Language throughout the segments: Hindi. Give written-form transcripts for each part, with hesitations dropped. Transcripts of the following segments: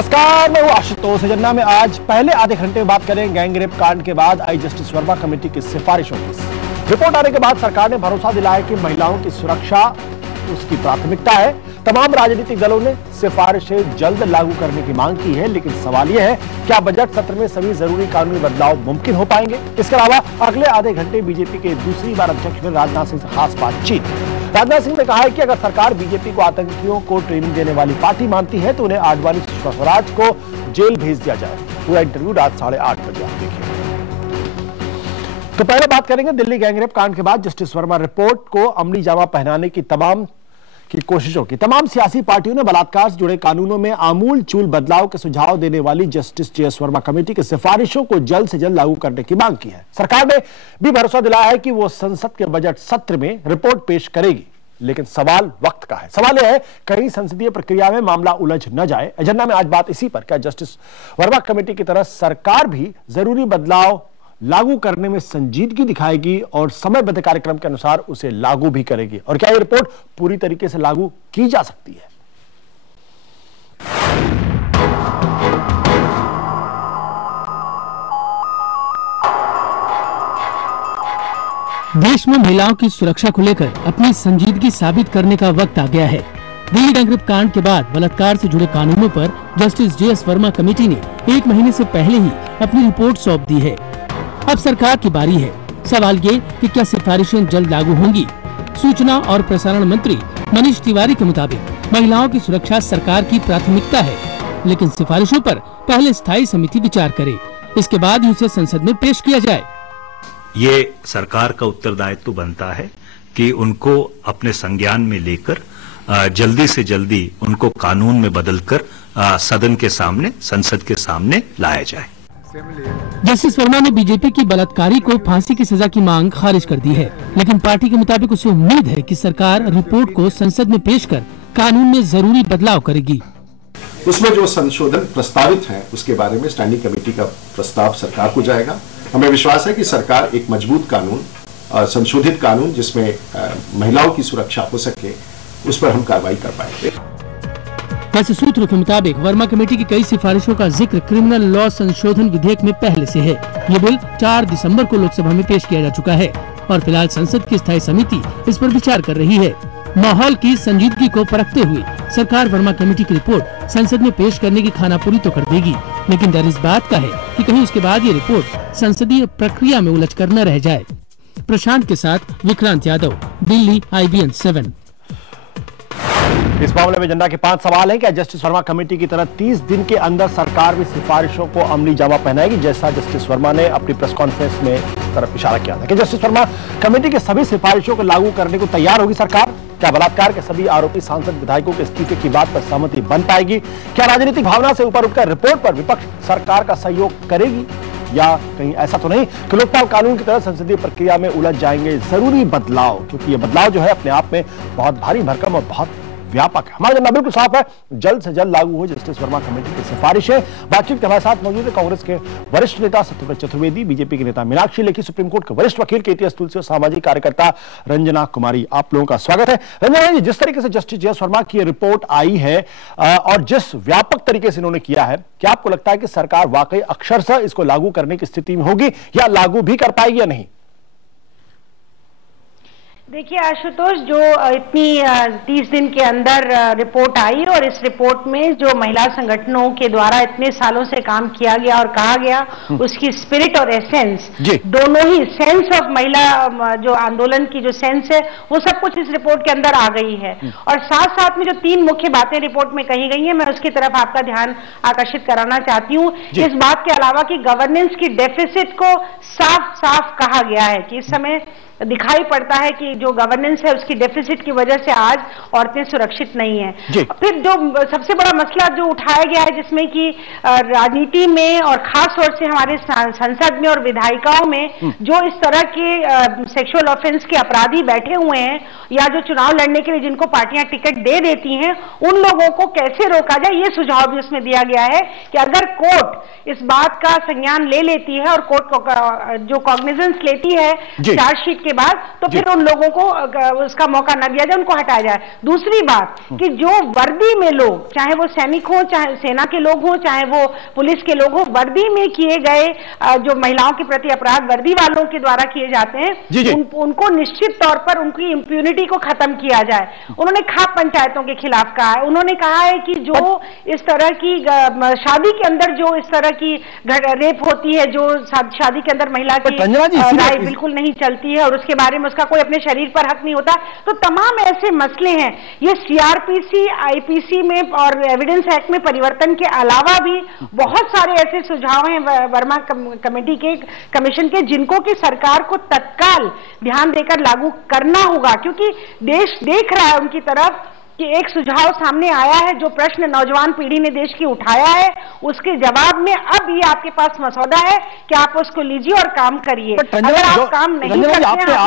नमस्कार, मैं हूं आशुतोष जन्ना में। आज पहले आधे घंटे में बात करें गैंग रेप कांड के बाद आई जस्टिस वर्मा कमेटी की सिफारिशों की। रिपोर्ट आने के बाद सरकार ने भरोसा दिलाया कि महिलाओं की सुरक्षा उसकी प्राथमिकता है। तमाम राजनीतिक दलों ने सिफारिशें जल्द लागू करने की मांग की है, लेकिन सवाल यह है क्या बजट सत्र में सभी जरूरी कानूनी बदलाव मुमकिन हो पाएंगे। इसके अलावा अगले आधे घंटे बीजेपी के दूसरी बार अध्यक्ष में राजनाथ सिंह से खास बातचीत। राजनाथ सिंह ने कहा है कि अगर सरकार बीजेपी को आतंकियों को ट्रेनिंग देने वाली पार्टी मानती है तो उन्हें आडवाणी सुषमा स्वराज को जेल भेज दिया जाए। पूरा इंटरव्यू रात 8:30 बजे आप देखिए। तो पहले बात करेंगे दिल्ली गैंगरेप कांड के बाद जस्टिस वर्मा रिपोर्ट को अमली जामा पहनाने की कोशिशों की। तमाम सियासी पार्टियों ने बलात्कार से जुड़े कानूनों में आमूल चूल बदलाव के सुझाव देने वाली justice J S Verma committee की सिफारिशों को जल्द से जल्द लागू करने की मांग की है। सरकार ने भी भरोसा दिलाया है कि वो संसद के बजट सत्र में रिपोर्ट पेश करेगी, लेकिन सवाल वक्त का है। सवाल यह है कहीं संसदीय प्रक्रिया में मामला उलझ न जाए। एजेंडा में आज बात इसी पर, क्या जस्टिस वर्मा कमेटी की तरह सरकार भी जरूरी बदलाव लागू करने में संजीदगी दिखाएगी और समयबद्ध कार्यक्रम के अनुसार उसे लागू भी करेगी, और क्या यह रिपोर्ट पूरी तरीके से लागू की जा सकती है। देश में महिलाओं की सुरक्षा को लेकर अपनी संजीदगी साबित करने का वक्त आ गया है। दिल्ली गैंगरेप कांड के बाद बलात्कार से जुड़े कानूनों पर justice J S Verma committee ने 1 महीने से पहले ही अपनी रिपोर्ट सौंप दी है। अब सरकार की बारी है। सवाल ये कि क्या सिफारिशें जल्द लागू होंगी। सूचना और प्रसारण मंत्री मनीष तिवारी के मुताबिक महिलाओं की सुरक्षा सरकार की प्राथमिकता है, लेकिन सिफारिशों पर पहले स्थायी समिति विचार करे, इसके बाद ही उसे संसद में पेश किया जाए। ये सरकार का उत्तरदायित्व बनता है कि उनको अपने संज्ञान में लेकर जल्दी से जल्दी उनको कानून में बदलकर सदन के सामने, संसद के सामने लाया जाए। जस्टिस वर्मा ने बीजेपी की बलात्कारी को फांसी की सजा की मांग खारिज कर दी है, लेकिन पार्टी के मुताबिक उसे उम्मीद है कि सरकार रिपोर्ट को संसद में पेश कर कानून में जरूरी बदलाव करेगी। उसमें जो संशोधन प्रस्तावित हैं उसके बारे में स्टैंडिंग कमेटी का प्रस्ताव सरकार को जाएगा। हमें विश्वास है कि सरकार एक मजबूत कानून, संशोधित कानून जिसमें महिलाओं की सुरक्षा हो सके, उस पर हम कार्रवाई कर पाएंगे। वैसे सूत्रों के मुताबिक वर्मा कमेटी की कई सिफारिशों का जिक्र क्रिमिनल लॉ संशोधन विधेयक में पहले से है। ये बिल 4 दिसंबर को लोकसभा में पेश किया जा चुका है और फिलहाल संसद की स्थायी समिति इस पर विचार कर रही है। माहौल की संजीदगी को परखते हुए सरकार वर्मा कमेटी की रिपोर्ट संसद में पेश करने की खानापुरी तो कर देगी, लेकिन डर इस बात का है कि कहीं उसके बाद ये रिपोर्ट संसदीय प्रक्रिया में उलझ कर न रह जाए। प्रशांत के साथ विक्रांत यादव, दिल्ली IBN 7। इस मामले में एजेंडा के 5 सवाल हैं। क्या जस्टिस वर्मा कमेटी की तरह 30 दिन के अंदर सरकार भी सिफारिशों को अमली जामा पहनाएगी, जैसा जस्टिस वर्मा ने अपनी प्रेस कॉन्फ्रेंस में इस तरफ इशारा किया था। कि जस्टिस वर्मा कमेटी के सभी सिफारिशों को लागू करने को तैयार होगी सरकार। क्या बलात्कार के सभी आरोपी सांसद विधायकों के इस्तीफे की बात पर सहमति बन पाएगी। क्या राजनीतिक भावना से ऊपर उठकर रिपोर्ट पर विपक्ष सरकार का सहयोग करेगी, या कहीं ऐसा तो नहीं कि लोकपाल कानून की तरह संसदीय प्रक्रिया में उलझ जाएंगे जरूरी बदलाव, क्योंकि ये बदलाव जो है अपने आप में बहुत भारी भरकम और बहुत व्यापक है। हमारा जवाब बिल्कुल साफ है, जल्द से जल्द लागू हो जस्टिस वर्मा कमेटी की सिफारिशें। बातचीत के हमारे साथ मौजूद है कांग्रेस के वरिष्ठ नेता सत्यव्रत चतुर्वेदी, बीजेपी के नेता मीनाक्षी लेखी, सुप्रीम कोर्ट के वरिष्ठ वकील KTS तुलसी और सामाजिक कार्यकर्ता रंजना कुमारी। आप लोगों का स्वागत है। रंजना जी, जिस तरीके से जस्टिस जे एस वर्मा की रिपोर्ट आई है और जिस व्यापक तरीके से इन्होंने किया है, क्या आपको लगता है कि सरकार वाकई अक्षरशः इसको लागू करने की स्थिति में होगी या लागू भी कर पाएगी या नहीं? देखिए आशुतोष, जो इतनी 30 दिन के अंदर रिपोर्ट आई और इस रिपोर्ट में जो महिला संगठनों के द्वारा इतने सालों से काम किया गया और कहा गया, उसकी स्पिरिट और एसेंस, दोनों ही सेंस ऑफ महिला जो आंदोलन की जो सेंस है, वो सब कुछ इस रिपोर्ट के अंदर आ गई है। और साथ साथ में जो 3 मुख्य बातें रिपोर्ट में कही गई है, मैं उसकी तरफ आपका ध्यान आकर्षित कराना चाहती हूँ। इस बात के अलावा कि गवर्नेंस की डेफिसिट को साफ साफ कहा गया है कि इस समय दिखाई पड़ता है कि जो गवर्नेंस है उसकी डेफिसिट की वजह से आज औरतें सुरक्षित नहीं है। फिर जो सबसे बड़ा मसला जो उठाया गया है, जिसमें कि राजनीति में और खास तौर से हमारे संसद में और विधायिकाओं में जो इस तरह के सेक्सुअल ऑफेंस के अपराधी बैठे हुए हैं या जो चुनाव लड़ने के लिए जिनको पार्टियां टिकट दे देती हैं, उन लोगों को कैसे रोका जाए, ये सुझाव भी उसमें दिया गया है कि अगर कोर्ट इस बात का संज्ञान ले लेती है और कोर्ट जो कॉग्निजेंस लेती है चार्जशीट के बाद, तो फिर उन लोगों को उसका मौका न दिया जाए, उनको हटाया जाए। दूसरी बात कि जो वर्दी में लोग, चाहे वो सैनिक हो, चाहे सेना के लोग हो, चाहे वो पुलिस के लोग हो, वर्दी में किए गए जो महिलाओं के प्रति अपराध वर्दी वालों के द्वारा किए जाते हैं, उनको निश्चित तौर पर उनकी इम्प्यूनिटी को खत्म किया जाए। उन्होंने खाप पंचायतों के खिलाफ कहा है, उन्होंने कहा है कि जो इस तरह की शादी के अंदर जो इस तरह की रेप होती है, जो शादी के अंदर महिला की राय बिल्कुल नहीं चलती है और उसके बारे में उसका कोई अपने शरीर पर हक नहीं होता, तो तमाम ऐसे मसले हैं। ये सीआरपीसी, आईपीसी में और एविडेंस एक्ट में परिवर्तन के अलावा भी बहुत सारे ऐसे सुझाव हैं वर्मा कमेटी के, कमीशन के, जिनको कि सरकार को तत्काल ध्यान देकर लागू करना होगा, क्योंकि देश देख रहा है उनकी तरफ कि एक सुझाव सामने आया है, जो प्रश्न नौजवान पीढ़ी ने देश की उठाया है, उसके जवाब में अब ये आपके पास मसौदा है कि आप उसको लीजिए और काम करिए। अगर आप काम नहीं करते हैं,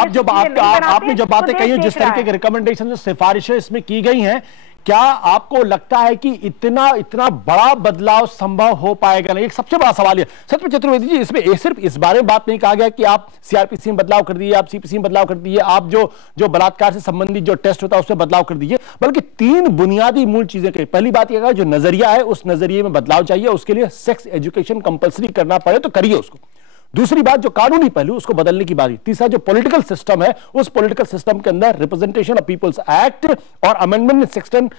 आपने जो बातें कही, जिस तरीके के रिकमेंडेशन, सिफारिशें इसमें की गई हैं, क्या आपको लगता है कि इतना बड़ा बदलाव संभव हो पाएगा? नहीं, एक सबसे बड़ा सवाल है सत्यव्रत चतुर्वेदी जी, इसमें सिर्फ इस बारे में बात नहीं कहा गया कि आप सीआरपीसी में बदलाव कर दीजिए, आप सीपीसी में बदलाव कर दीजिए, आप जो बलात्कार से संबंधित जो टेस्ट होता है उसमें बदलाव कर दीजिए, बल्कि 3 बुनियादी मूल चीजें कही। पहली बात यह जो नजरिया है, उस नजरिए में बदलाव चाहिए, उसके लिए सेक्स एजुकेशन कंपलसरी करना पड़े तो करिए उसको। दूसरी बात, जो कानूनी पहलू, उसको बदलने की बात। तीसरा, जो पॉलिटिकल सिस्टम है, उस पॉलिटिकल सिस्टम के अंदर रिप्रेजेंटेशन ऑफ पीपल्स एक्ट और अमेंडमेंट सेक्शन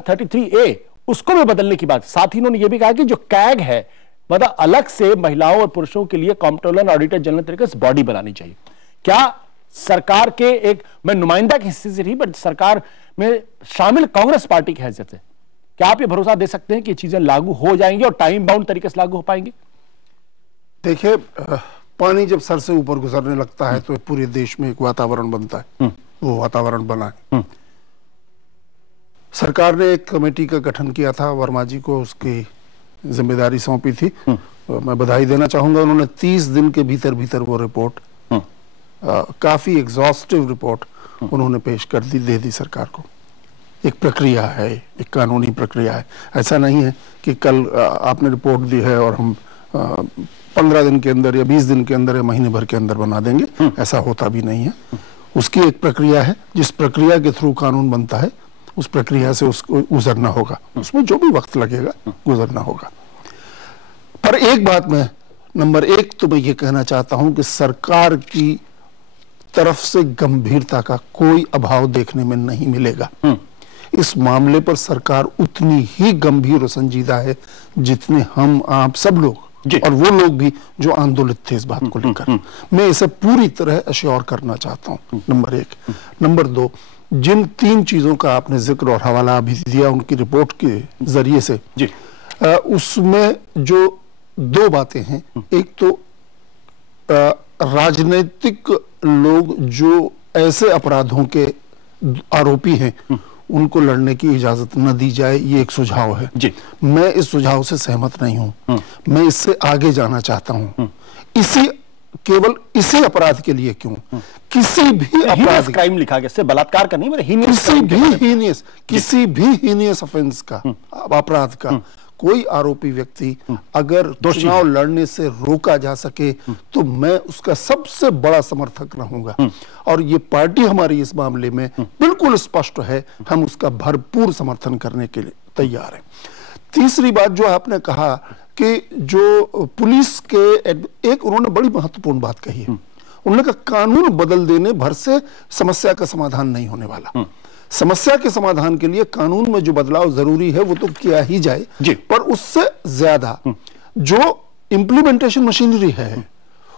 33A, उसको भी बदलने की बात। साथ ही उन्होंने यह भी कहा कि जो कैग है, मतलब अलग से महिलाओं और पुरुषों के लिए कॉम्प्ट्रोलर ऑडिटर जनरल तरीके से बॉडी बनानी चाहिए। क्या सरकार के एक, मैं नुमाइंदा के हिस्से से नहीं, बट सरकार में शामिल कांग्रेस पार्टी की हैसियत से क्या आप ये भरोसा दे सकते हैं कि चीजें लागू हो जाएंगी और टाइम बाउंड तरीके से लागू हो पाएंगी? देखिए, पानी जब सर से ऊपर गुजरने लगता है तो पूरे देश में एक वातावरण बनता है, वो वातावरण बना है। सरकार ने एक कमेटी का गठन किया था, वर्मा जी को उसकी जिम्मेदारी सौंपी थी। मैं बधाई देना चाहूंगा, उन्होंने 30 दिन के भीतर वो रिपोर्ट, काफी एग्जॉस्टिव रिपोर्ट उन्होंने पेश कर दी, दे दी सरकार को। एक प्रक्रिया है, एक कानूनी प्रक्रिया है। ऐसा नहीं है कि कल आपने रिपोर्ट दी है और हम 15 दिन के अंदर या 20 दिन के अंदर या महीने भर के अंदर बना देंगे, ऐसा होता भी नहीं है। उसकी एक प्रक्रिया है, जिस प्रक्रिया के थ्रू कानून बनता है, उस प्रक्रिया से उसको गुजरना होगा, उसमें जो भी वक्त लगेगा गुजरना होगा। पर एक बात मैं, नंबर 1 तो मैं ये कहना चाहता हूं कि सरकार की तरफ से गंभीरता का कोई अभाव देखने में नहीं मिलेगा। इस मामले पर सरकार उतनी ही गंभीर और संजीदा है जितने हम, आप सब लोग और वो लोग भी जो आंदोलित थे इस बात को लेकर। मैं इसे पूरी तरह अश्योर करना चाहता हूं, नंबर 1। नंबर 2, जिन 3 चीजों का आपने जिक्र और हवाला अभी दिया उनकी रिपोर्ट के जरिए से, उसमें जो 2 बातें हैं, एक तो राजनीतिक लोग जो ऐसे अपराधों के आरोपी हैं उनको लड़ने की इजाजत न दी जाए, ये एक सुझाव है जी। मैं इस सुझाव से सहमत नहीं हूं, मैं इससे आगे जाना चाहता हूं। केवल इसी अपराध के लिए क्यों, किसी भी अपराध, क्राइम लिखा गया, इससे बलात्कार का नहीं, किसी भी हीनियस ऑफेंस का, अपराध का कोई आरोपी व्यक्ति अगर चुनाव लड़ने से रोका जा सके तो मैं उसका सबसे बड़ा समर्थक रहूंगा। और ये पार्टी हमारी इस मामले में बिल्कुल स्पष्ट है, हम उसका भरपूर समर्थन करने के लिए तैयार हैं। तीसरी बात जो आपने कहा कि जो पुलिस के, एक उन्होंने बड़ी महत्वपूर्ण बात कही है, उन्होंने कहा कानून बदल देने भर से समस्या का समाधान नहीं होने वाला। समस्या के समाधान के लिए कानून में जो बदलाव जरूरी है वो तो किया ही जाए, पर उससे ज्यादा जो इम्प्लीमेंटेशन मशीनरी है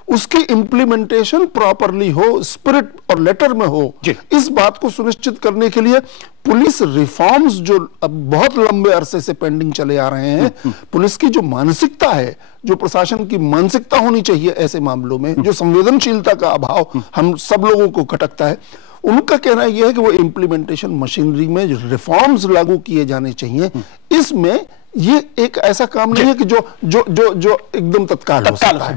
उसकी इम्प्लीमेंटेशन प्रॉपरली हो, स्पिरिट और लेटर में हो, इस बात को सुनिश्चित करने के लिए पुलिस रिफॉर्म्स जो अब बहुत लंबे अरसे से पेंडिंग चले आ रहे हैं, पुलिस की जो मानसिकता है, जो प्रशासन की मानसिकता होनी चाहिए ऐसे मामलों में, जो संवेदनशीलता का अभाव हम सब लोगों को खटकता है, उनका कहना यह है कि वो इम्प्लीमेंटेशन मशीनरी में जो रिफॉर्म्स लागू किए जाने चाहिए। इसमें ये एक ऐसा काम नहीं है कि जो एकदम तत्काल हो सकता है।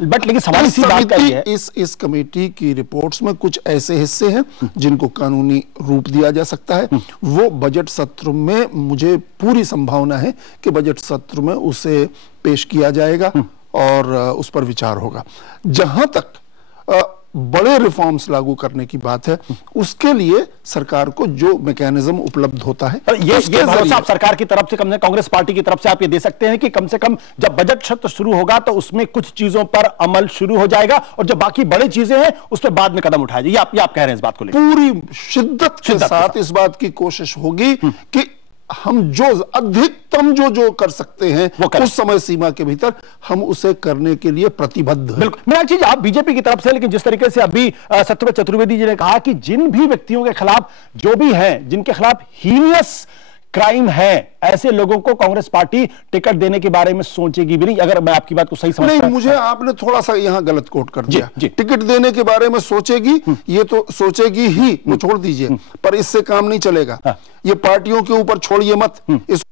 बट लेकिन सवाल इसी बात का ही है, इस कमेटी की रिपोर्ट्स में कुछ ऐसे हिस्से हैं जिनको कानूनी रूप दिया जा सकता है। वो बजट सत्र में, मुझे पूरी संभावना है कि बजट सत्र में उसे पेश किया जाएगा और उस पर विचार होगा। जहां तक बड़े रिफॉर्म्स लागू करने की बात है, उसके लिए सरकार को जो मैकेनिज्म उपलब्ध होता है, ये भरोसा आप सरकार की तरफ से, कम से कांग्रेस पार्टी की तरफ से आप ये दे सकते हैं कि कम से कम जब बजट सत्र शुरू होगा तो उसमें कुछ चीजों पर अमल शुरू हो जाएगा और जो बाकी बड़ी चीजें हैं उस पर बाद में कदम उठाया जाए, ये आप कह रहे हैं इस बात को लेकर? पूरी शिद्दत के साथ इस बात की कोशिश होगी कि हम जो अधिकतम जो कर सकते हैं उस समय सीमा के भीतर हम उसे करने के लिए प्रतिबद्ध हैं। बिल्कुल। मैं चीज आप बीजेपी की तरफ से, लेकिन जिस तरीके से अभी सत्यव्रत चतुर्वेदी जी ने कहा कि जिन भी व्यक्तियों के खिलाफ जो भी हैं, जिनके खिलाफ हीनियस क्राइम है, ऐसे लोगों को कांग्रेस पार्टी टिकट देने के बारे में सोचेगी भी नहीं। अगर मैं आपकी बात को सही समझ नहीं, मुझे आपने थोड़ा सा यहां गलत कोट कर दिया। टिकट देने के बारे में सोचेगी, ये तो सोचेगी ही, वो छोड़ दीजिए, पर इससे काम नहीं चलेगा। ये पार्टियों के ऊपर छोड़िए मत, इस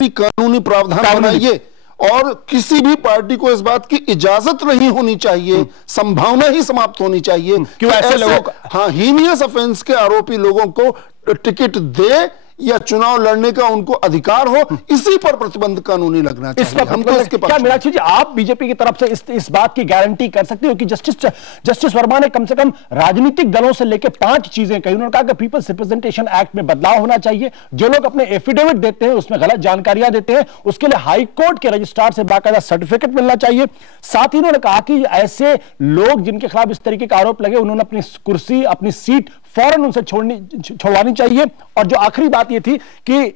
कानूनी प्रावधान बनाइए और किसी भी पार्टी को इस बात की इजाजत नहीं होनी चाहिए, संभावना ही समाप्त होनी चाहिए कि ऐसे लोगों को, हाँ, हीनियस ऑफेंस के आरोपी लोगों को टिकट दे या चुनाव लड़ने का उनको अधिकार हो, इसी पर प्रतिबंध कानूनी लगना चाहिए। हम तो इसके क्या मीनाक्षी जी, आप बीजेपी की तरफ से इस बात की गारंटी कर सकते हो कि जस्टिस वर्मा ने कम से कम राजनीतिक दलों से लेकर 5 चीजें कही? उन्होंने कहा कि पीपल्स रिप्रेजेंटेशन एक्ट में बदलाव होना चाहिए, जो लोग अपने एफिडेविट देते हैं उसमें गलत जानकारियां देते हैं उसके लिए हाई कोर्ट के रजिस्ट्रार से बाकायदा सर्टिफिकेट मिलना चाहिए। साथ ही उन्होंने कहा कि ऐसे लोग जिनके खिलाफ इस तरीके का आरोप लगे, उन्होंने अपनी कुर्सी, अपनी सीट फौरन उनसे छोड़वानी चाहिए। और जो आखिरी बात यह थी कि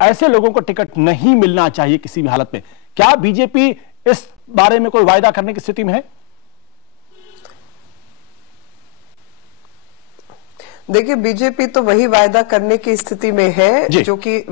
ऐसे लोगों को टिकट नहीं मिलना चाहिए किसी भी हालत में। क्या बीजेपी इस बारे में कोई वायदा करने की स्थिति में है? देखिए, बीजेपी तो वही वायदा करने की स्थिति में है जो कि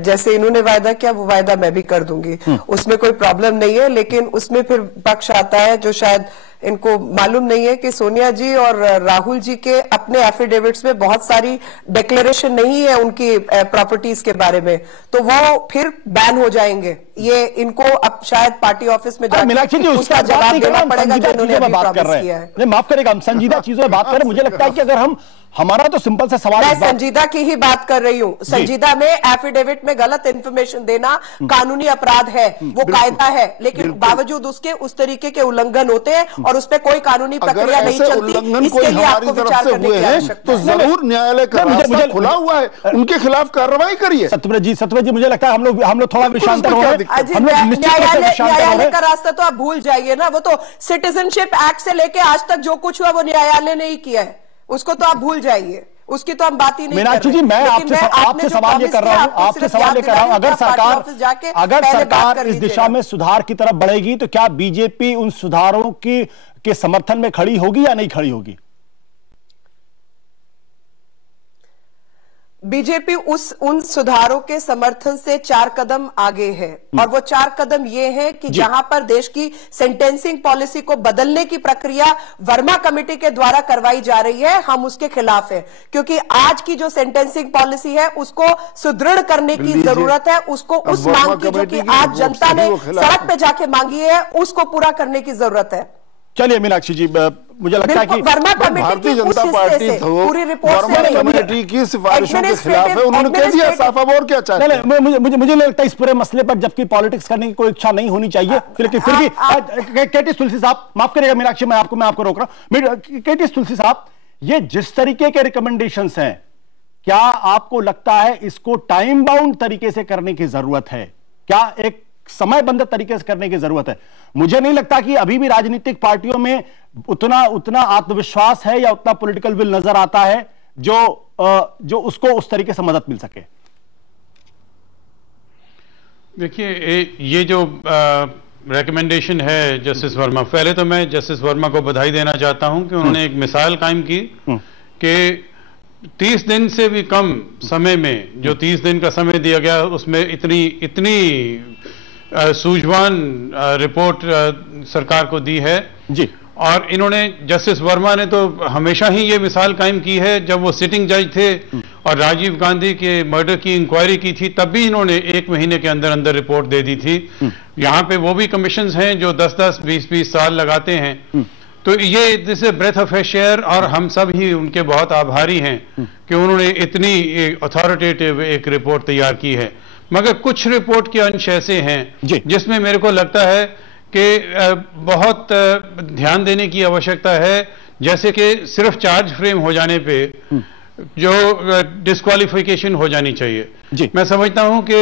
जैसे इन्होंने वायदा किया वो वायदा मैं भी कर दूंगी, उसमें कोई प्रॉब्लम नहीं है। लेकिन उसमें फिर पक्ष आता है जो शायद इनको मालूम नहीं है कि सोनिया जी और राहुल जी के अपने एफिडेविट्स में बहुत सारी डिक्लेरेशन नहीं है उनकी प्रॉपर्टीज के बारे में, तो वो फिर बैन हो जाएंगे। ये इनको अब शायद पार्टी ऑफिस में जाकर उसका जवाब देना पड़ेगा जो इन्होंने अभी प्रॉमिस किया है। माफ करेगा, हम संजीदा चीजों में बात करें। मुझे लगता है कि अगर हम, हमारा तो सिंपल सा सवाल, मैं संजीदा की ही बात कर रही हूँ। संजीदा में एफिडेविट में गलत इंफॉर्मेशन देना कानूनी अपराध है, वो कायदा है, लेकिन बावजूद उसके उस तरीके के उल्लंघन होते हैं और उस पर कोई कानूनी प्रक्रिया नहीं चलती। इसके लिए आपको विचार करने की आवश्यकता है। तो जरूर न्यायालय का रास्ता खुला हुआ है, उनके खिलाफ कार्रवाई करिए। सत्यव्रत जी, मुझे लगता है हम लोग थोड़ा विषांतर हो रहे हैं। न्यायालय का रास्ता तो आप भूल जाइए ना, वो तो सिटीजनशिप एक्ट से लेके आज तक जो कुछ हुआ वो न्यायालय ने ही किया है, उसको तो आप भूल जाइए, उसकी तो हम बात ही नहीं कर रहे। मीनाक्षी जी, मैं आपसे सवाल ये कर रहा हूं, अगर सरकार इस दिशा में सुधार की तरफ बढ़ेगी तो क्या बीजेपी उन सुधारों के समर्थन में खड़ी होगी या नहीं खड़ी होगी? बीजेपी उन सुधारों के समर्थन से 4 कदम आगे है, और वो 4 कदम ये है कि जहां पर देश की सेंटेंसिंग पॉलिसी को बदलने की प्रक्रिया वर्मा कमेटी के द्वारा करवाई जा रही है, हम उसके खिलाफ है। क्योंकि आज की जो सेंटेंसिंग पॉलिसी है उसको सुदृढ़ करने की जरूरत है, उसको उस मांग की जो कि आज जनता ने सड़क पे जाके मांगी है उसको पूरा करने की जरूरत है। चलिए मीनाक्षी जी, मुझे लगता है कि भारतीय जनता पार्टी पूरी वर्मा कमेटी की सिफारिशों के खिलाफ है, उन्होंने कह दिया साफ। अब और क्या चाहते हैं? मुझे लगता है इस पूरे मसले पर जबकि पॉलिटिक्स करने की कोई इच्छा नहीं होनी चाहिए, लेकिन फिर भी केटी तुलसी साहब, माफ करिएगा मीनाक्षी, मैं आपको रोक रहा हूं। केटी तुलसी साहब, ये जिस तरीके के रिकमेंडेशंस हैं, क्या आपको लगता है इसको टाइम बाउंड तरीके से करने की जरूरत है? क्या एक समयबद्ध तरीके से करने की जरूरत है? मुझे नहीं लगता कि अभी भी राजनीतिक पार्टियों में उतना आत्मविश्वास है या उतना पॉलिटिकल विल नजर आता है जो उसको उस तरीके से मदद मिल सके। देखिए, ये जो रिकमेंडेशन है जस्टिस वर्मा, पहले तो मैं जस्टिस वर्मा को बधाई देना चाहता हूं कि उन्होंने एक मिसाल कायम की कि 30 दिन से भी कम समय में, जो 30 दिन का समय दिया गया, उसमें इतनी सूझवान रिपोर्ट सरकार को दी है जी। और इन्होंने, जस्टिस वर्मा ने तो हमेशा ही ये मिसाल कायम की है, जब वो सिटिंग जज थे और राजीव गांधी के मर्डर की इंक्वायरी की थी तब भी इन्होंने 1 महीने के अंदर अंदर रिपोर्ट दे दी थी। यहाँ पे वो भी कमीशंस हैं जो 10-10, 20-20 साल लगाते हैं। तो ये this is breath of fresh air, और हम सब ही उनके बहुत आभारी हैं कि उन्होंने इतनी अथॉरिटेटिव एक रिपोर्ट तैयार की है। मगर कुछ रिपोर्ट के अंश ऐसे हैं जिसमें मेरे को लगता है कि बहुत ध्यान देने की आवश्यकता है, जैसे कि सिर्फ चार्ज फ्रेम हो जाने पे जो डिस्क्वालिफिकेशन हो जानी चाहिए। मैं समझता हूं कि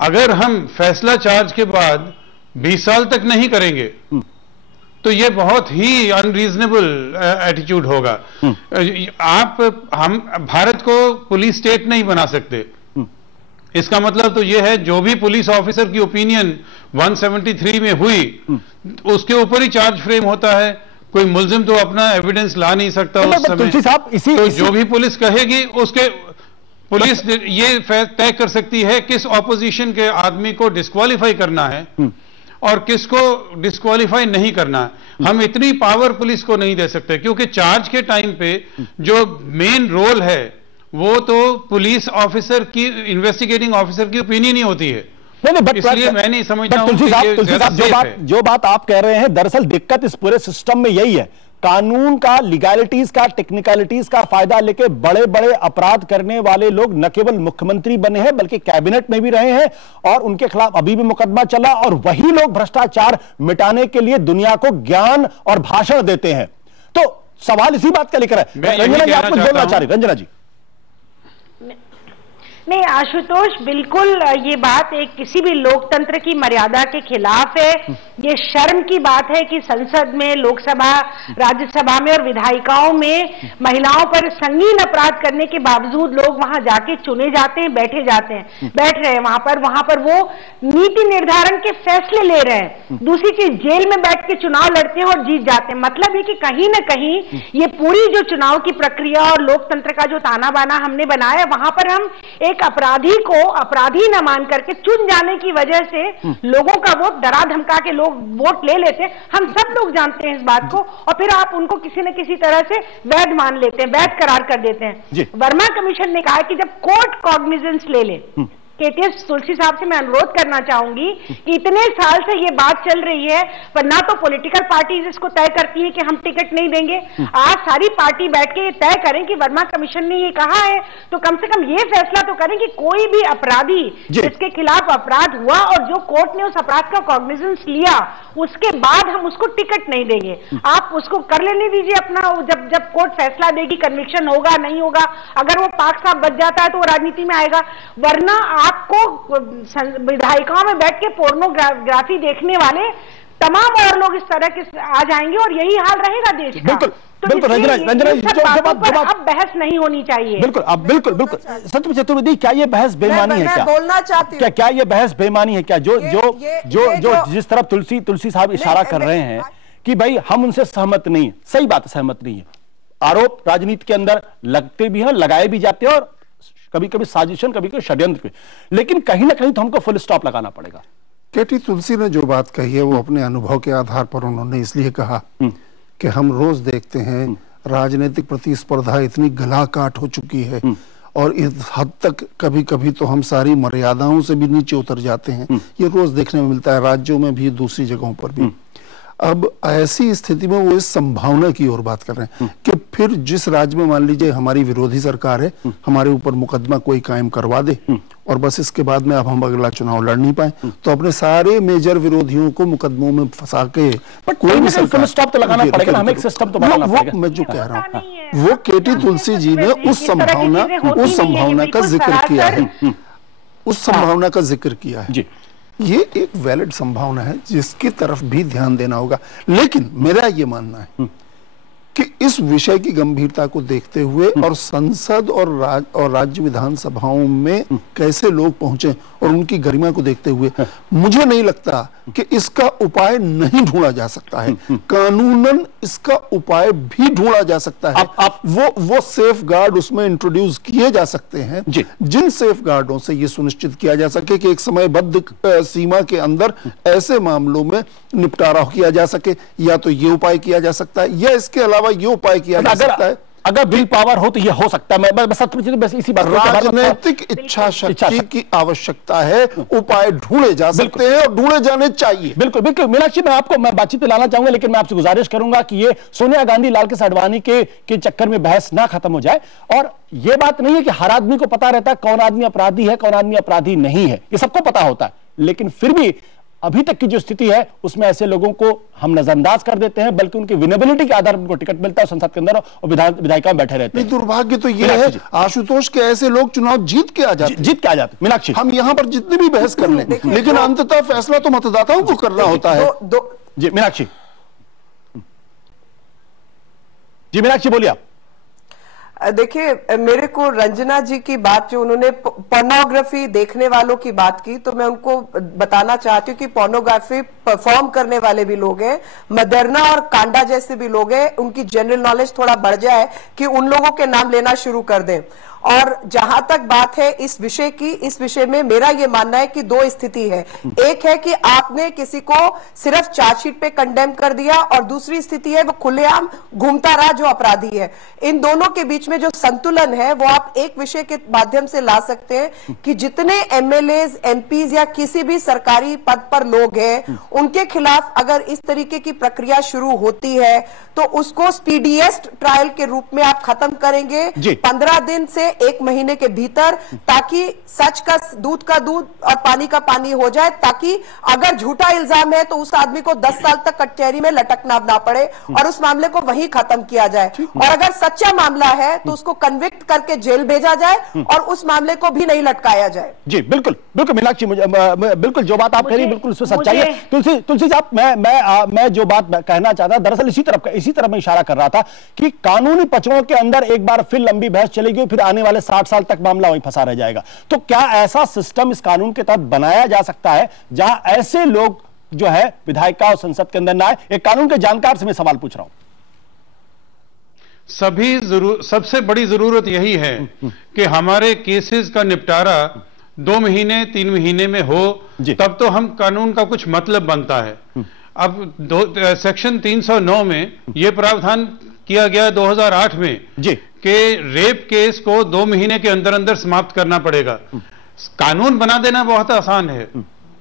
अगर हम फैसला चार्ज के बाद 20 साल तक नहीं करेंगे तो ये बहुत ही अनरीजनेबल एटीट्यूड होगा। हम भारत को पुलिस स्टेट नहीं बना सकते। इसका मतलब तो ये है जो भी पुलिस ऑफिसर की ओपिनियन 173 में हुई उसके ऊपर ही चार्ज फ्रेम होता है। कोई मुलजिम तो अपना एविडेंस ला नहीं सकता उस समय। तो जो भी पुलिस कहेगी उसके पुलिस ये तय कर सकती है किस ऑपोजिशन के आदमी को डिस्क्वालीफाई करना है और किसको डिस्क्वालीफाई नहीं करना है। हम इतनी पावर पुलिस को नहीं दे सकते क्योंकि चार्ज के टाइम पे जो मेन रोल है वो तो पुलिस ऑफिसर की, इन्वेस्टिगेटिंग ऑफिसर की ओपिनियन ही होती है। इसलिए मैं नहीं समझता हूं कि जो बात आप कह रहे हैं, दरअसल दिक्कत इस पूरे सिस्टम में यही है, कानून का, लीगैलिटीज का, टेक्निकलिटीज का फायदा लेके बड़े बड़े अपराध करने वाले लोग न केवल मुख्यमंत्री बने हैं बल्कि कैबिनेट में भी रहे हैं और उनके खिलाफ अभी भी मुकदमा चला, और वही लोग भ्रष्टाचार मिटाने के लिए दुनिया को ज्ञान और भाषण देते हैं। तो सवाल इसी बात का लेकर है। रंजना जी, आप कुछ बोलना चाह रही? रंजना जी। नहीं आशुतोष, बिल्कुल ये बात एक किसी भी लोकतंत्र की मर्यादा के खिलाफ है। ये शर्म की बात है कि संसद में, लोकसभा, राज्यसभा में और विधायिकाओं में महिलाओं पर संगीन अपराध करने के बावजूद लोग वहां जाके चुने जाते हैं, बैठ रहे हैं वहां पर वो नीति निर्धारण के फैसले ले रहे हैं। दूसरी चीज, जेल में बैठ के चुनाव लड़ते हैं और जीत जाते हैं। मतलब है कि कहीं ना कहीं ये पूरी जो चुनाव की प्रक्रिया और लोकतंत्र का जो ताना बाना हमने बनाया, वहां पर हम एक अपराधी को अपराधी न मान करके चुन जाने की वजह से लोगों का वोट डरा धमका के लोग वोट ले लेते हैं। हम सब लोग जानते हैं इस बात को, और फिर आप उनको किसी न किसी तरह से वैध मान लेते हैं, वैध करार कर देते हैं। वर्मा कमीशन ने कहा कि जब कोर्ट कॉग्निजेंस ले ले, केटीएस तुलसी साहब से मैं अनुरोध करना चाहूंगी कि इतने साल से ये बात चल रही है, पर ना तो पॉलिटिकल पार्टीज इसको तय करती है कि हम टिकट नहीं देंगे। आज सारी पार्टी बैठ के ये तय करें कि वर्मा कमीशन ने ये कहा है, तो कम से कम ये फैसला तो करें कि कोई भी अपराधी जिसके खिलाफ अपराध हुआ और जो कोर्ट ने उस अपराध का कॉग्निजेंस लिया, उसके बाद हम उसको टिकट नहीं देंगे। आप उसको कर लेने दीजिए अपना, जब कोर्ट फैसला देगी, कन्विक्शन होगा नहीं होगा, अगर वो पाक साहब बच जाता है तो वो राजनीति में आएगा, वरना आपको विधायिकाओं में बैठ के पोर्नोग्राफी देखने वाले तमाम और लोग इस तरह के आ जाएंगे और यही हाल रहेगा देश का। बिल्कुल रंजना, अब बहस नहीं होनी चाहिए। बिल्कुल, अब बिल्कुल सत्यम चतुर्वेदी, क्या ये बहस बेईमानी है? क्या बोलना चाहती हूँ, क्या ये बहस बेईमानी है? क्या जो जिस तरफ तुलसी साहब इशारा कर रहे हैं कि भाई हम उनसे सहमत नहीं है, सही बात, सहमत नहीं है। आरोप राजनीति के अंदर लगते भी हैं, लगाए भी जाते हैं, और कभी कभी साजिशन, कभी कभी षड्यंत्र पे, लेकिन कहीं ना कहीं तो हमको फुल स्टॉप लगाना पड़ेगा। केटी तुलसी ने जो बात कही है वो अपने अनुभव के आधार पर उन्होंने इसलिए कहा कि हम रोज देखते हैं राजनीतिक प्रतिस्पर्धा इतनी गलाकाट हो चुकी है और इस हद तक कभी कभी तो हम सारी मर्यादाओं से भी नीचे उतर जाते हैं। ये रोज देखने में मिलता है, राज्यों में भी, दूसरी जगहों पर भी। अब ऐसी स्थिति में वो इस संभावना की ओर बात कर रहे हैं कि फिर जिस राज्य में मान लीजिए हमारी विरोधी सरकार है, हमारे ऊपर मुकदमा कोई कायम करवा दे और बस इसके बाद में अब हम अगला चुनाव लड़ नहीं पाए, तो अपने सारे मेजर विरोधियों को मुकदमों में फंसा के कोई भी फुल स्टॉप तो लगाना पड़ेगा, हमें एक सिस्टम तो बनाना पड़ेगा। मैं जो कह रहा हूँ वो केटी तुलसी जी ने उस संभावना का जिक्र किया है, उस संभावना का जिक्र किया है। ये एक वैलिड संभावना है जिसकी तरफ भी ध्यान देना होगा, लेकिन मेरा ये मानना है कि इस विषय की गंभीरता को देखते हुए और संसद और राज्य विधानसभाओं में कैसे लोग पहुंचे और उनकी गरिमा को देखते हुए मुझे नहीं लगता कि इसका उपाय नहीं ढूंढा जा सकता है। कानूनन इसका उपाय भी ढूंढा जा सकता है। वो सेफ गार्ड उसमें इंट्रोड्यूस किए जा सकते हैं जिन सेफ गार्डों से ये सुनिश्चित किया जा सके कि एक समयबद्ध सीमा के अंदर ऐसे मामलों में निपटारा किया जा सके। या तो ये उपाय किया जा सकता है या इसके अलावा ये उपाय किया जा सकता है। अगर विल पावर हो तो ये हो सकता है। मैं बस इसी बात, राजनीतिक इच्छा शक्ति की आवश्यकता है, उपाय ढूंढे जा सकते हैं और ढूंढे जाने चाहिए। बिल्कुल बिल्कुल मीनाक्षी, मैं बातचीत पे लाना चाहूंगा, लेकिन मैं आपसे गुजारिश करूंगा कि ये सोनिया गांधी, लाल कृष्ण आडवाणी के चक्कर में बहस ना खत्म हो जाए। और ये बात नहीं है कि हर आदमी को पता रहता है कौन आदमी अपराधी है, कौन आदमी अपराधी नहीं है, ये सबको पता होता है, लेकिन फिर भी अभी तक की जो स्थिति है उसमें ऐसे लोगों को हम नजरअंदाज कर देते हैं, बल्कि उनकी विनेबिलिटी के आधार पर उनको टिकट मिलता है संसद के अंदर और विधायिका बैठे रहते हैं। दुर्भाग्य तो ये है आशुतोष के ऐसे लोग चुनाव जीत के आ जाते। मीनाक्षी, हम यहाँ पर जितनी भी बहस कर लें, लेकिन अंततः फैसला तो मतदाताओं को करना होता है। जी मीनाक्षी, बोलिए आप। देखिए, मेरे को रंजना जी की बात, जो उन्होंने पोर्नोग्राफी देखने वालों की बात की, तो मैं उनको बताना चाहती हूँ कि पोर्नोग्राफी परफॉर्म करने वाले भी लोग हैं, मदरना और कांडा जैसे भी लोग हैं, उनकी जनरल नॉलेज थोड़ा बढ़ जाए कि उन लोगों के नाम लेना शुरू कर दें। और जहां तक बात है इस विषय की, इस विषय में मेरा यह मानना है कि दो स्थिति है। एक है कि आपने किसी को सिर्फ चार्जशीट पे कंडेम कर दिया, और दूसरी स्थिति है वो खुलेआम घूमता रहा जो अपराधी है। इन दोनों के बीच में जो संतुलन है वो आप एक विषय के माध्यम से ला सकते हैं कि जितने एमएलएज, एमपीज या किसी भी सरकारी पद पर लोग हैं, उनके खिलाफ अगर इस तरीके की प्रक्रिया शुरू होती है तो उसको स्पीडीएस्ट ट्रायल के रूप में आप खत्म करेंगे 15 दिन से 1 महीने के भीतर, ताकि सच का दूध और पानी का पानी हो जाए, ताकि अगर झूठा इल्जाम है तो उस आदमी को 10 साल तक कचहरी में लटकना ना पड़े और उस मामले को वहीं खत्म किया जाए। और अगर सच्चा मामला है तो उसको कन्विक्ट करके जेल भेजा जाए और उस मामले को भी नहीं लटकाया जाए। जी बिल्कुल बिल्कुल मीनाक्षी, बिल्कुल जो बात आप कह रही बिल्कुल उसमें सच्चाई है। तुलसी साहब, मैं जो बात कहना चाहता, दरअसल इसी तरफ मैं इशारा कर रहा था कि कानूनी पचड़ों के अंदर एक बार फिर लंबी बहस चलेगी, फिर आने वाले 60 साल तक मामला वहीं फंसा रह जाएगा। तो क्या ऐसा सिस्टम इस कानून के तहत बनाया जा सकता है जहां ऐसे लोग जो है विधायिका और संसद के अंदर ना आए? एक कानून के जानकार से मैं सवाल पूछ रहा हूं। सबसे बड़ी जरूरत यही है कि हमारे केसेस का निपटारा 2 महीने 3 महीने में हो, तब तो हम कानून का कुछ मतलब बनता है। अब सेक्शन 309 में यह प्रावधान किया गया 2008 में कि रेप केस को 2 महीने के अंदर अंदर समाप्त करना पड़ेगा। कानून बना देना बहुत आसान है,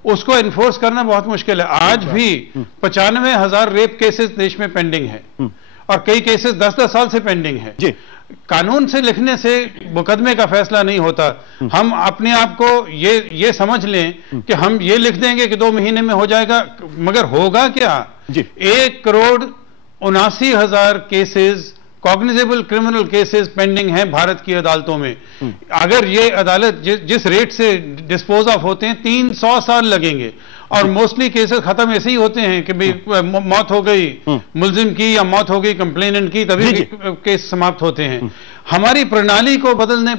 उसको एनफोर्स करना बहुत मुश्किल है। आज भी 95,000 रेप केसेस देश में पेंडिंग है और कई केसेस 10-10 साल से पेंडिंग है। कानून से लिखने से मुकदमे का फैसला नहीं होता। हम अपने आप को ये समझ लें कि हम ये लिख देंगे कि 2 महीने में हो जाएगा, मगर होगा क्या? 1,79,000 cases, cognizable criminal cases pending हैं भारत की अदालतों में। अगर ये अदालत जिस रेट से डिस्पोज ऑफ होते हैं 300 साल लगेंगे, और मोस्टली केसेस खत्म ऐसे ही होते हैं कि भाई मौत हो गई मुल्जिम की या मौत हो गई कंप्लेनेंट की, तभी केस समाप्त होते हैं। हमारी प्रणाली को बदलने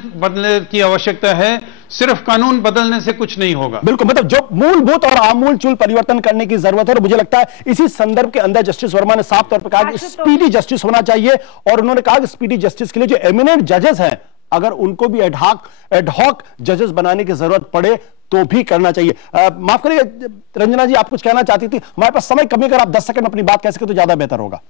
की आवश्यकता है, सिर्फ कानून बदलने से कुछ नहीं होगा। बिल्कुल, मतलब जो मूलभूत और आमूलचूल परिवर्तन करने की जरूरत है। और मुझे लगता है इसी संदर्भ के अंदर जस्टिस वर्मा ने साफ तौर पर कहा कि स्पीडी जस्टिस होना चाहिए, और उन्होंने कहा कि स्पीडी जस्टिस के लिए जो एमिनेंट जजेस हैं, अगर उनको भी एडहॉक जजेस बनाने की जरूरत पड़े तो भी करना चाहिए। माफ करिए रंजना जी, आप कुछ कहना चाहती थी? हमारे पास समय कमी, अगर आप 10 सेकंड अपनी बात कह सके तो ज्यादा बेहतर होगा।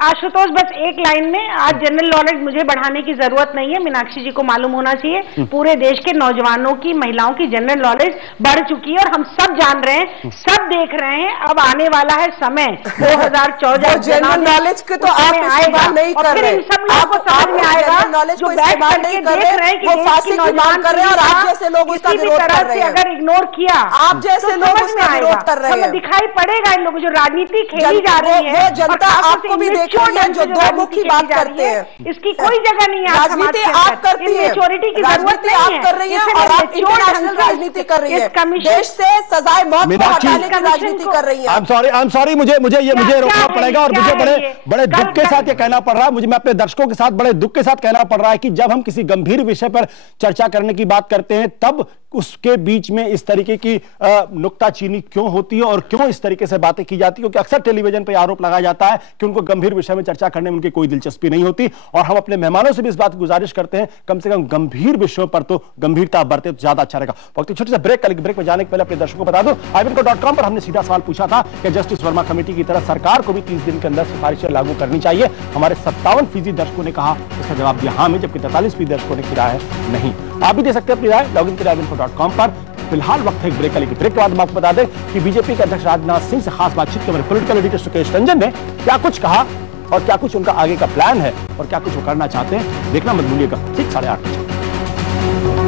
आशुतोष बस एक लाइन में, आज जनरल नॉलेज मुझे बढ़ाने की जरूरत नहीं है, मीनाक्षी जी को मालूम होना चाहिए। पूरे देश के नौजवानों की, महिलाओं की जनरल नॉलेज बढ़ चुकी है और हम सब जान रहे हैं, सब देख रहे हैं। अब आने वाला है समय 2014 जनरल नॉलेज के तो आप इस्तेमाल नहीं कर रहे, सब लोगों को समझ में आएगा जो बैठ करके देख रहे हैं कि देश की नौजवान कर रहे हैं और आप जैसे लोग उसका विरोध कर रहे हैं। अगर इग्नोर किया आप जैसे लोग उसका विरोध कर रहे हैं, दिखाई पड़ेगा इन लोगों जो राजनीति खेली जा रही है। जनता आपको भी देख रही है जो दो मुखी बात करते हैं, इसकी कोई जगह नहीं है। राजनीति आप करती है, मेच्योरिटी की जरूरत नहीं आप कर रही है, और आप इंटरनेशनल राजनीति कर रही है, देश से सजाए मौत को हटाने की राजनीति कर रही है। आई एम सॉरी, मुझे रोकना पड़ेगा, और मुझे बड़े दुख के साथ ये कहना पड़ रहा है, मैं अपने दर्शकों के साथ बड़े दुख के साथ कहना पड़ रहा है कि जब हम किसी गंभीर विषय पर चर्चा करने की बात करते हैं, तब उसके बीच में इस तरीके की नुक्ताचीनी क्यों होती है और क्यों इस तरीके से बातें की जाती है? क्योंकि अक्सर टेलीविजन पर आरोप लगाया जाता है कि उनको गंभीर विषय में चर्चा करने में उनकी कोई दिलचस्पी नहीं होती, और हम अपने मेहमानों से भी इस बात की गुजारिश करते हैं कम से कम गंभीर विषयों पर तो गंभीरता बरते तो ज्यादा अच्छा रहेगा। वक्त छोटे से ब्रेक में जाने के पहले अपने दर्शकों को बता दूं, ivanco.com पर हमने सीधा सवाल पूछा था कि जस्टिस वर्मा कमेटी की तरह सरकार को भी 30 दिन के अंदर सिफारिशें लागू करनी चाहिए। हमारे 57% दर्शकों ने कहा इसका जवाब दिया हाँ में, जबकि 43% दर्शकों ने किया है नहीं। आप भी दे सकते हैं अपनी राय, लॉगिन करें ivanco.com पर। फिलहाल वक्त है ब्रेक का, लेकिन ब्रेक के बाद हम आपको बता दें कि बीजेपी के अध्यक्ष राजनाथ सिंह से खास बातचीत के हमारे पॉलिटिकल एडिटर सुकेश रंजन ने क्या कुछ कहा और क्या कुछ उनका आगे का प्लान है और क्या कुछ वो करना चाहते हैं, देखना मत भूलिएगा ठीक 8:30 बजे।